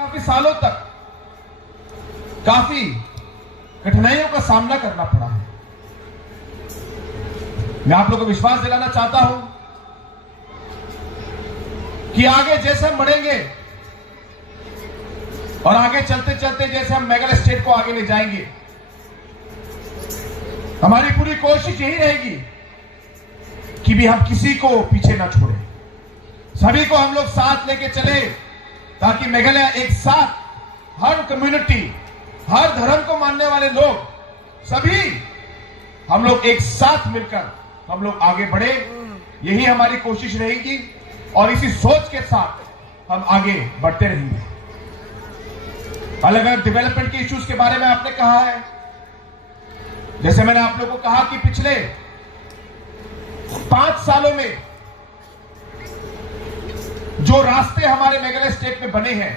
काफी सालों तक काफी कठिनाइयों का सामना करना पड़ा है। मैं आप लोगों को विश्वास दिलाना चाहता हूं कि आगे जैसे हम बढ़ेंगे और आगे चलते चलते जैसे हम मेगा स्टेट को आगे ले जाएंगे, हमारी पूरी कोशिश यही रहेगी कि भी हम किसी को पीछे ना छोड़ें, सभी को हम लोग साथ लेके चले, ताकि मेघालय एक साथ, हर कम्युनिटी, हर धर्म को मानने वाले लोग, सभी हम लोग एक साथ मिलकर हम लोग आगे बढ़े। यही हमारी कोशिश रहेगी और इसी सोच के साथ हम आगे बढ़ते रहेंगे। अलग अलग डेवलपमेंट के इश्यूज के बारे में आपने कहा है। जैसे मैंने आप लोगों को कहा कि पिछले 5 सालों में जो रास्ते हमारे मेघालय स्टेट में बने हैं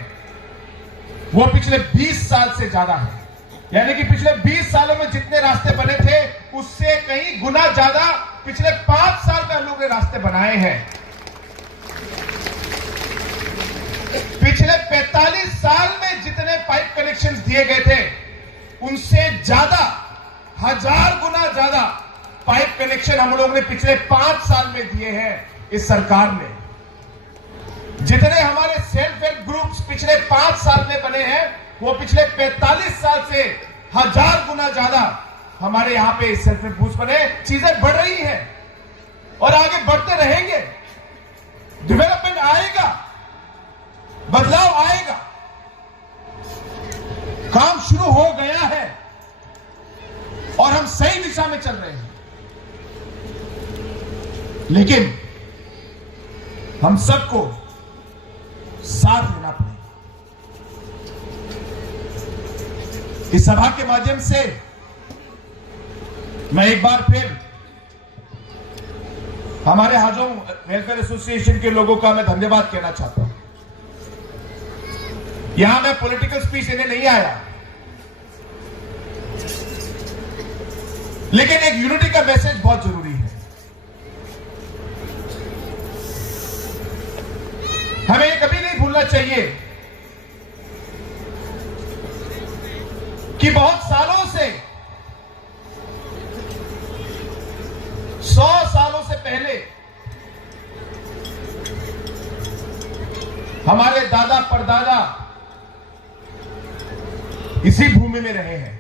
वो पिछले 20 साल से ज्यादा है। यानी कि पिछले 20 सालों में जितने रास्ते बने थे उससे कई गुना ज्यादा पिछले 5 साल में हम लोगों ने रास्ते बनाए हैं। पिछले 45 साल में जितने पाइप कनेक्शंस दिए गए थे उनसे ज्यादा, 1000 गुना ज्यादा पाइप कनेक्शन हम लोगों ने पिछले 5 साल में दिए हैं इस सरकार ने। जितने हमारे सेल्फ हेल्प ग्रुप्स पिछले 5 साल में बने हैं वो पिछले 45 साल से 1000 गुना ज्यादा हमारे यहां पे सेल्फ हेल्प ग्रुप्स बने। चीजें बढ़ रही हैं और आगे बढ़ते रहेंगे। डेवलपमेंट आएगा, बदलाव आएगा, काम शुरू हो गया है और हम सही दिशा में चल रहे हैं। लेकिन हम सबको साथ लेना पड़ेगा। इस सभा के माध्यम से मैं एक बार फिर हमारे हाजोंग वेलफेयर एसोसिएशन के लोगों का मैं धन्यवाद कहना चाहता हूं। यहां मैं पॉलिटिकल स्पीच देने नहीं आया, लेकिन एक यूनिटी का मैसेज बहुत जरूरी है। हमें ये कभी नहीं भूलना चाहिए कि बहुत सालों से, 100 सालों से पहले हमारे दादा परदादा इसी भूमि में रहे हैं,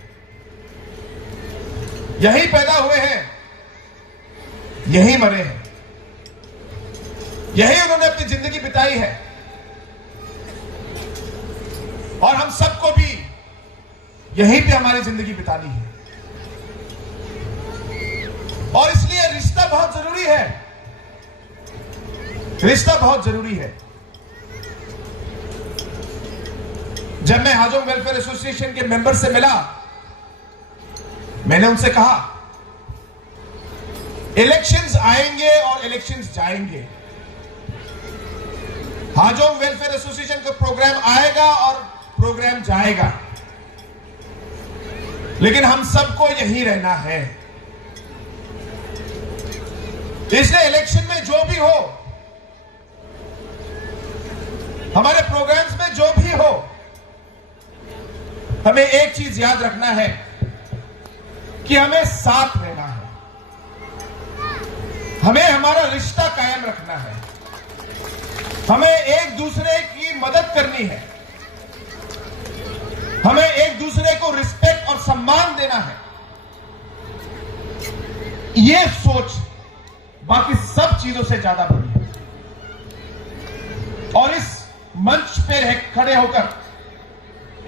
यहीं पैदा हुए हैं, यहीं मरे हैं, यही उन्होंने अपनी जिंदगी बिताई है। और हम सबको भी यहीं पे हमारी जिंदगी बितानी है। और इसलिए रिश्ता बहुत जरूरी है, रिश्ता बहुत जरूरी है। जब मैं हाजोंग वेलफेयर एसोसिएशन के मेंबर से मिला, मैंने उनसे कहा इलेक्शंस आएंगे और इलेक्शंस जाएंगे, हाजोंग वेलफेयर एसोसिएशन का प्रोग्राम आएगा और प्रोग्राम जाएगा, लेकिन हम सबको यहीं रहना है। इसलिए इलेक्शन में जो भी हो, हमारे प्रोग्राम्स में जो भी हो, हमें एक चीज याद रखना है कि हमें साथ रहना है, हमें हमारा रिश्ता कायम रखना है, हमें एक दूसरे की मदद करनी है, हमें एक दूसरे को रिस्पेक्ट और सम्मान देना है। यह सोच बाकी सब चीजों से ज्यादा बड़ी है। और इस मंच पे खड़े होकर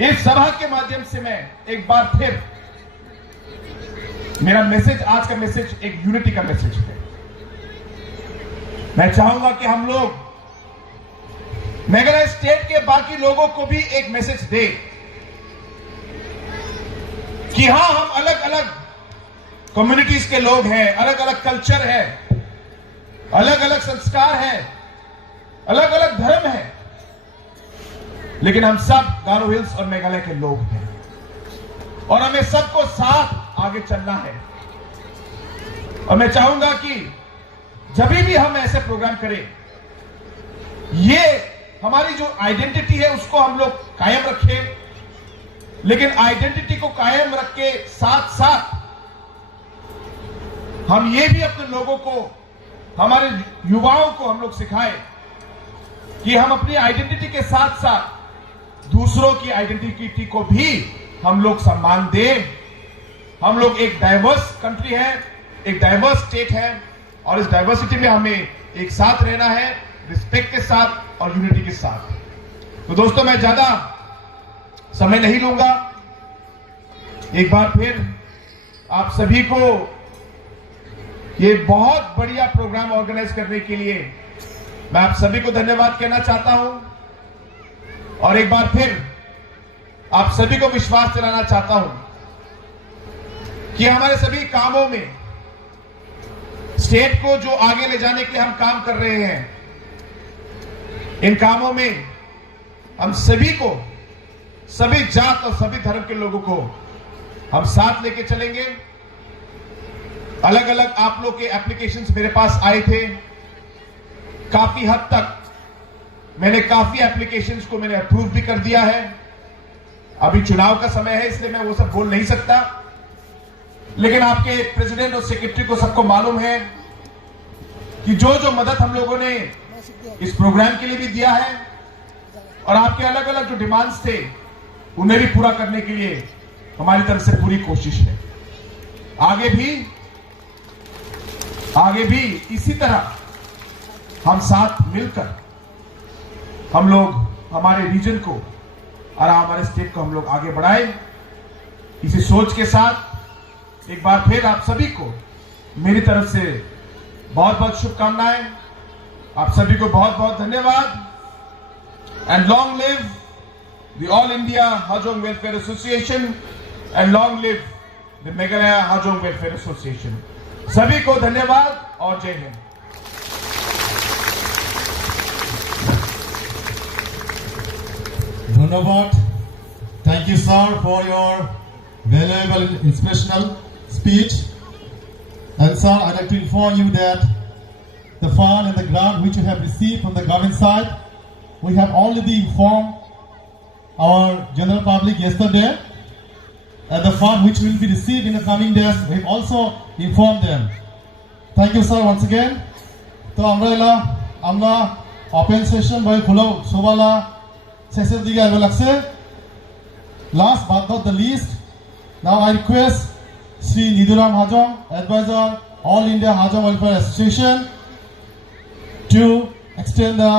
इस सभा के माध्यम से मैं एक बार फिर, मेरा मैसेज, आज का मैसेज एक यूनिटी का मैसेज है। मैं चाहूंगा कि हम लोग मेघालय स्टेट के बाकी लोगों को भी एक मैसेज दे कि हां, हम अलग अलग कम्युनिटीज के लोग हैं, अलग अलग कल्चर है, अलग अलग संस्कार है, अलग अलग धर्म है, लेकिन हम सब गारो हिल्स और मेघालय के लोग हैं और हमें सबको साथ आगे चलना है। और मैं चाहूंगा कि जब भी हम ऐसे प्रोग्राम करें, ये हमारी जो आइडेंटिटी है उसको हम लोग कायम रखें, लेकिन आइडेंटिटी को कायम रख के साथ साथ हम ये भी अपने लोगों को, हमारे युवाओं को हम लोग सिखाएं कि हम अपनी आइडेंटिटी के साथ साथ दूसरों की आइडेंटिटी को भी हम लोग सम्मान दें। हम लोग एक डाइवर्स कंट्री है, एक डाइवर्स स्टेट है, और इस डाइवर्सिटी में हमें एक साथ रहना है, रिस्पेक्ट के साथ और यूनिटी के साथ। तो दोस्तों, मैं ज्यादा समय नहीं लूंगा। एक बार फिर आप सभी को ये बहुत बढ़िया प्रोग्राम ऑर्गेनाइज करने के लिए मैं आप सभी को धन्यवाद कहना चाहता हूं, और एक बार फिर आप सभी को विश्वास दिलाना चाहता हूं कि हमारे सभी कामों में स्टेट को जो आगे ले जाने के लिए हम काम कर रहे हैं, इन कामों में हम सभी को, सभी जात और सभी धर्म के लोगों को हम साथ लेके चलेंगे। अलग अलग आप लोग के एप्लीकेशंस मेरे पास आए थे, काफी हद तक मैंने काफी एप्लीकेशंस को मैंने अप्रूव भी कर दिया है। अभी चुनाव का समय है, इसलिए मैं वो सब बोल नहीं सकता, लेकिन आपके प्रेसिडेंट और सेक्रेटरी को सबको मालूम है कि जो जो मदद हम लोगों ने इस प्रोग्राम के लिए भी दिया है, और आपके अलग अलग जो डिमांड्स थे उन्हें भी पूरा करने के लिए हमारी तरफ से पूरी कोशिश है। आगे भी इसी तरह हम साथ मिलकर हम लोग हमारे रीजन को और हमारे स्टेट को हम लोग आगे बढ़ाएं। इसी सोच के साथ एक बार फिर आप सभी को मेरी तरफ से बहुत बहुत शुभकामनाएं। आप सभी को बहुत बहुत धन्यवाद। And long live the all India Hajong welfare association and long live the Meghalaya Hajong welfare association. सभी को धन्यवाद और जय Hind. Dhanyavad. Thank you, sir, for your valuable and inspirational speech. And sir, I'd like to inform you that the fund and the grant which you have received from the government side, we have already informed our general public yesterday. And the fund which will be received in the coming days, we have also informed them. Thank you, sir, once again. So, আমরা open session by khula sobala session দিকে আইব লাগছে। Last but not the least, now I request Sri Niduram Hajong, Advisor, All India Hajong Welfare Association, to extend the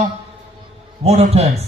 vote of thanks.